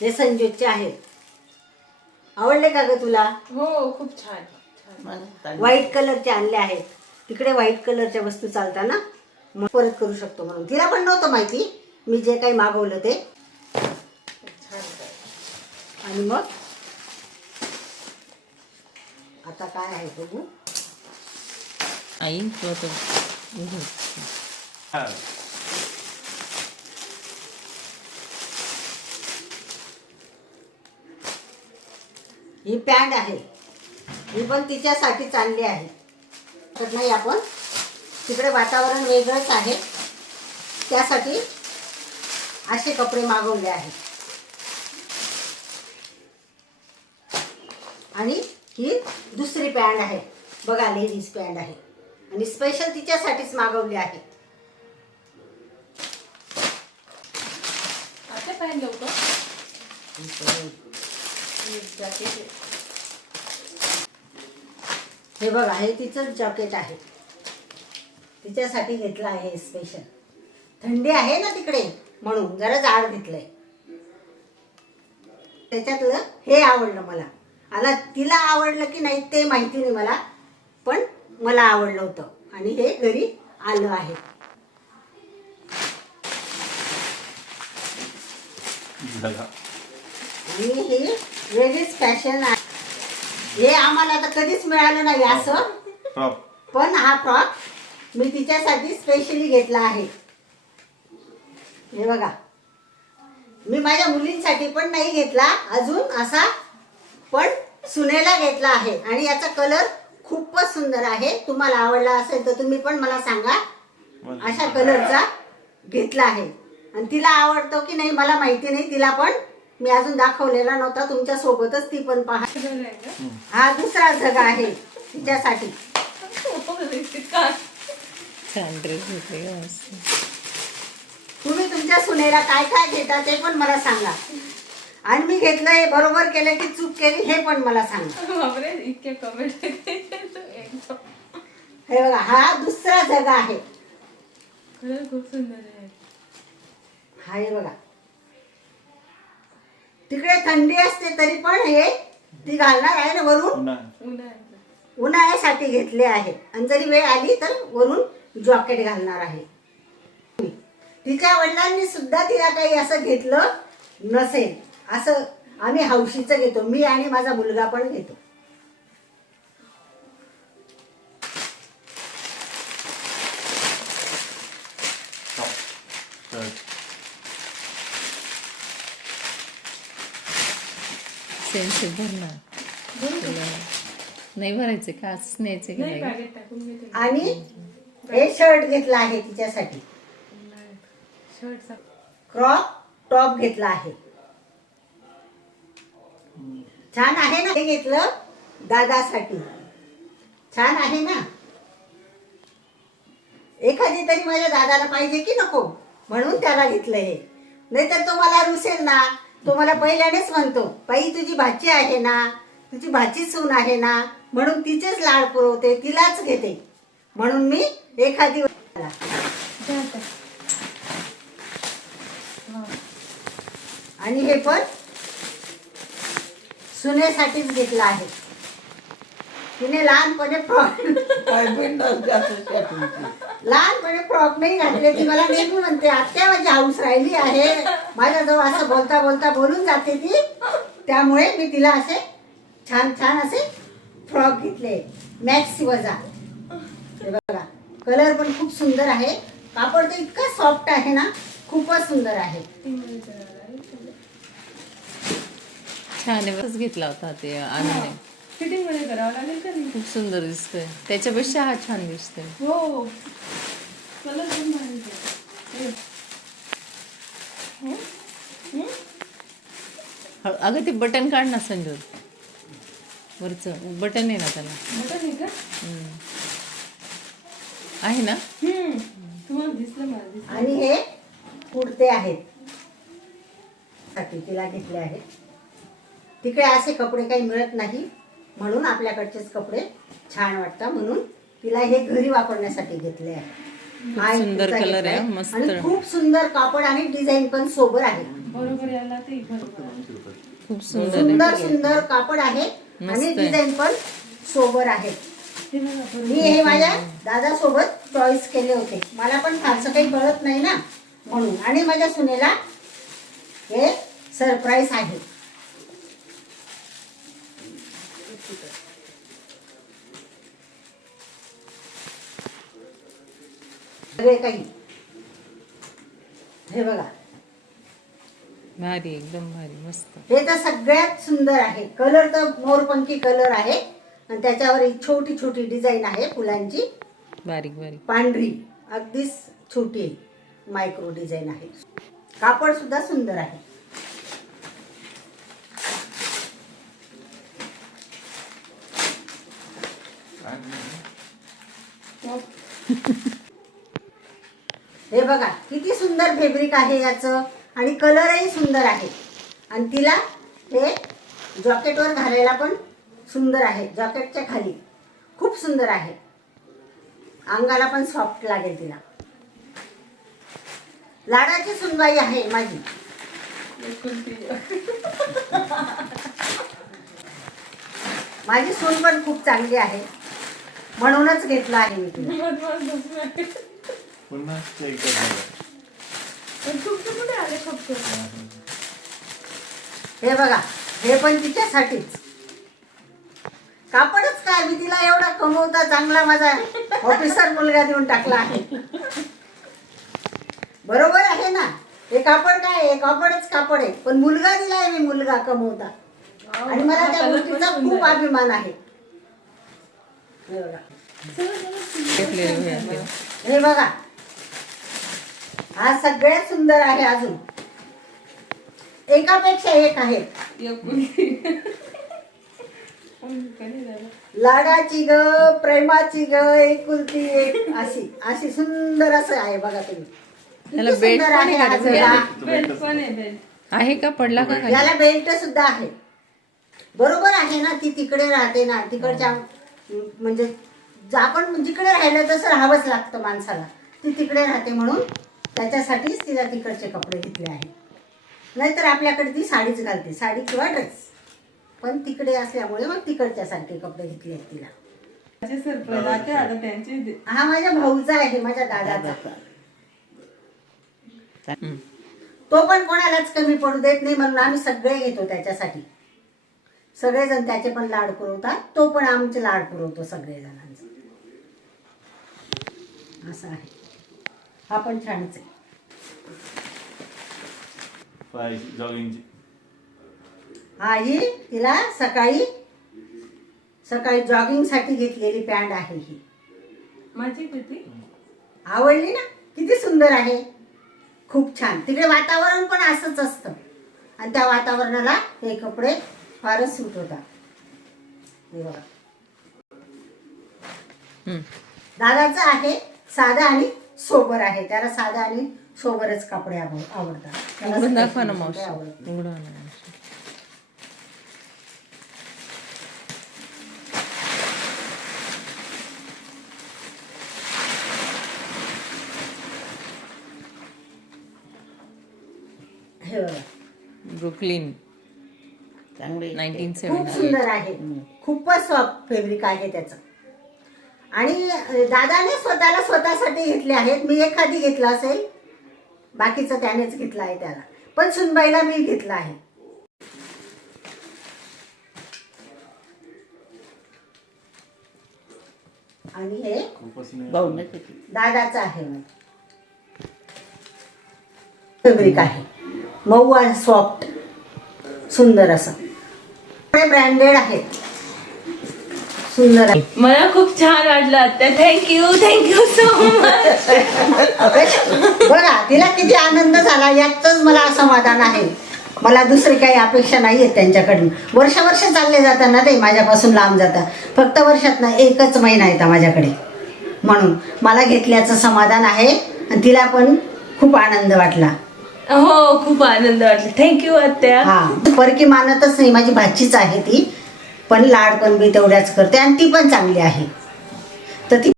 हे संजूचे आहेत. आवडले का ग तुला? हो खूप छान. व्हाईट कलरचे आणले आहेत. तिकडे व्हाईट कलरच्या वस्तू चालतात ना, मग परत करू शकतो म्हणून. तिला पण नव्हतं माहिती मी जे काही मागवलं ते. आणि मग आता काय आहे बघू. आई तो ही पॅन्ट आहे. ही पण तिच्यासाठीच आणली आहे. तर नाही, आपण तिकडे वातावरण वेगळंच आहे त्यासाठी असे कपडे मागवले आहेत. आणि ही दुसरी पॅन्ट आहे बघा, लेडीज पॅन्ट आहे आणि स्पेशल तिच्यासाठीच मागवली आहे. आता पाहिलं लवकर. हे बघा, हे तिचंच जॅकेट आहे. तिच्यासाठी घेतलं आहे स्पेशल. थंडी आहे ना तिकडे म्हणून जरा जाड घेतलंय. त्याच्यातलं हे आवडलं मला. आता तिला आवडलं की नाही ते माहिती नाही मला, पण मला आवडलं होतं आणि हे घरी आलं आहे. आणि ही वेगळीच फॅशन आहे. हे आम्हाला आता कधीच मिळालं नाही असं, पण हा फ्रॉक मी तिच्यासाठी स्पेशली घेतला आहे. हे बघा, मी माझ्या मुलींसाठी पण नाही घेतला अजून असा, पण सुनेला घेतला आहे. आणि याचा कलर खूपच सुंदर आहे. तुम्हाला आवडला असेल तर तुम्ही पण मला सांगा. अशा कलरचा घेतला आहे. आणि तिला आवडतो की नाही मला माहिती नाही. तिला पण मी अजून दाखवलेला नव्हता. तुमच्या सोबतच ती पण पहा. हा दुसरा जगा आहे तिच्यासाठी. छान ड्रेस घेतले. तुम्ही तुमच्या सुनेला काय काय घेता ते पण मला सांगा. आणि मी घेतलं हे बरोबर केलं की चूक केली हे पण मला सांगा. बापरे, इतके कमेंट. हे बघा, हा दुसरा जगा आहे. कलर खूप सुंदर आहे. हा हे बघा, तिकडे थंडी असते तरी पण हे ती घालणार आहे ना वरून. उन्हाळ्यासाठी घेतले आहे. आणि जरी वेळ आली तर वरून जॉकेट घालणार आहे. तिच्या वडिलांनी सुद्धा तिला काही असं घेतलं नसेल. असं आम्ही हौशीचं घेतो. मी आणि माझा मुलगा पण घेतो. सेन्स भरणार नाही, भरायचे का असंच न्यायचे का नाही, नाही? बॅगेत टाकून घेते. आणि हे शर्ट घेतला आहे तिच्यासाठी. शर्टचा क्रॉप टॉप घेतला आहे. छान आहे ना. हे घेतलं दादासाठी. छान आहे ना. एखादी तरी माझ्या दादाला पाहिजे की नको, म्हणून त्याला घेतलं हे. नाहीतर तो मला रुसेल ना. तो मला पहिल्यानेच म्हणतो, बाई तुझी भाची आहे ना, तुझी भाची सून आहे ना, म्हणून तिचेच लाड पुरवते, तिलाच घेते. म्हणून मी एखादी आणि हे पण सुनेसाठीच घेतलं आहे. तिने लहानपणे फ्रॉक नाही घातले. ती मला नेहमी म्हणते, आत्या माझी हाऊस राहिली आहे. माझ्याजवळ असं बोलता बोलता बोलून जाते ती. त्यामुळे मी तिला असे छान छान असे फ्रॉक घेतले. मॅक्सी वजा. हे बघा, कलर पण खूप सुंदर आहे. कापड तर इतका सॉफ्ट आहे ना, खूपच सुंदर आहे. छान आहे. बस घेतला होता ते आम्ही. फिटिंग मध्ये करावं लागेल का नाही? खूप सुंदर दिसतोय. त्याच्यापेक्षा हा छान दिसतोय. हो, कलर पण भारी आहे. अगं ते बटन काढ ना संजोग. वरचं बटन आहे ना त्याला. बटन आहे का? आहे ना. तुम्हाला दिसलं, मला दिसलं. आणि हे कुर्ते आहेत. तिला घेतले आहेत. तिकडे असे कपडे काही मिळत नाही, म्हणून आपल्याकडचेच कपडे छान वाटतात. म्हणून तिला हे घरी वापरण्यासाठी घेतले आहे. हा एक सुंदर कुर्ता कलर आहे, घेतलाय. मस्त. आणि खूप सुंदर कापड आणि डिझाईन पण सोबर आहे. बरोबर याला ते बरोबर खूप सुंदर आहे. सुंदर सुंदर कापड आहे मस्त आणि आहे. डिझाईन पण सोबर आहे. हे बघा बरोबर. मी हे माझ्या दादासोबत चॉईस केले होते. मला पण फारसं काही कळत नाही ना म्हणून. आणि माझ्या सुनेला हे सरप्राईज आहे. सगळे काही हे बघा, भारी, एकदम भारी, मस्त. हे तर सगळ्यात सुंदर आहे. कलर तर मोरपंखी कलर आहे आणि त्याच्यावर एक छोटी छोटी डिझाईन आहे फुलांची, बारीक बारीक. पांढरी, अगदीच छोटी मायक्रो डिझाईन आहे. कापड सुद्धा सुंदर आहे. हे बघा किती सुंदर फॅब्रिक आहे याचं आणि कलरही सुंदर आहे. आणि तिला हे जॉकेटवर घालायला पण सुंदर आहे. जॉकेटच्या खाली खूप सुंदर आहे. अंगाला पण सॉफ्ट लागेल तिला. लाडाची सुनबाई आहे माझी. माझी सून पण खूप चांगली आहे म्हणूनच घेतला आहे मी तिला. पुन्हा check करणार. तुमचं कुठे आले फक्त? हे बघा, हे पण तिच्यासाठीच. कापडच काय, मी तिला एवढा कमवता चांगला माझा ऑफिसर मुलगा देऊन टाकला आहे. बरोबर आहे ना. हे कापड काय आहे, कापडच कापड आहे. पण मुलगा दिलाय मी, मुलगा कमवता. आणि मला त्या गोष्टीचा खूप अभिमान आहे. हे बघा, घेतलेले हे. हे बघा, हा सगळ्यात सुंदर आहे. अजून एकापेक्षा एक आहे. लाडाची ग, प्रेमाची ग, एकुलती एक, अशी अशी सुंदर असं आहे. बघा तुम्ही त्याला किती बेल्ट सुंदर पण आहे आहे हा का? जोडा. बेल्ट पण आहे बेल्ट. आहे का, पडला का खाली? याला बेल्ट सुद्धा आहे. बरोबर आहे ना. ती तिकडे राहते ना, तिकडच्या म्हणजे आपण जिकडे राहिलं तसं राहावंच लागतं माणसाला. ती तिकडे राहते म्हणून त्याच्यासाठीच तिला तिकडचे कपडे घेतले आहे. नाहीतर आपल्याकडे ती साडीच घालते, साडी किंवा ड्रेस. पण तिकडे असल्यामुळे मग तिकडच्यासारखे कपडे घेतले आहेत तिला. माझे सरप्राईज आता त्यांचे हा माझ्या भाऊचा आहे, माझ्या दादाचा. हम्म. तो पण कोणालाच कमी पडू देत नाही म्हणून आम्ही सगळे घेतो त्याच्यासाठी. सगळेजण त्याचे पण लाड पुरवतात, तो पण आमचे लाड पुरवतो सगळेजणांचे. असं आहे. हा पण छानच आहे. जॉगिंगची. हा ही तिला सकाळी सकाळी जॉगिंग साठी घेतलेली पॅन्ट आहे ही. माझी किती आवडली ना, किती सुंदर आहे. खूप छान. तिकडे वातावरण पण असंच असतं आणि त्या वातावरणाला हे कपडे फारच सूट होतात. हे बघा, हम्म. दादाचं आहे साधा आणि सोबर आहे. त्याला साधा आणि सोबरच कपडे आवडतात. त्याला उघडून असं दाखवा ना काही मावशी, आवडत नाही. उघडवा ना मावशी. हे बघा, ब्रुकलिन चांगले खूप 1978. सुंदर आहे. खूपच सॉफ्ट फॅब्रिक आहे त्याचं. आणि दादाने स्वतःसाठी घेतले आहेत. मी एखादी घेतला असेल, बाकीचं त्यानेच घेतला आहे त्याला. पण सुनबाईला मी घेतला आहे. आणि हे खूपच नाही. भाऊनच होती. दादाचं आहे. फॅब्रिक आहे मऊ आणि सॉफ्ट, सुंदर असं. ब्रँडेड आहेत, सुंदर आहे. मला खूप छान वाटलं आता. Thank you so much. बघा तिला किती आनंद झाला, यातच मला समाधान आहे. मला दुसरी काही अपेक्षा नाही आहेत त्यांच्याकडून. वर्ष चालले जातात ते माझ्यापासून लांब जातात. फक्त वर्षात ना एकच महिना येतात माझ्याकडे, म्हणून मला घेतल्याचं समाधान आहे. आणि तिला पण खूप आनंद वाटला. हो, खूप आनंद वाटला. थँक्यू आत्या. हा, परकी मानतच नाही. माझी भाचीच आहे ती, पण लाड पण मी तेवढ्याच करते आणि ती पण चांगली आहे. तर ती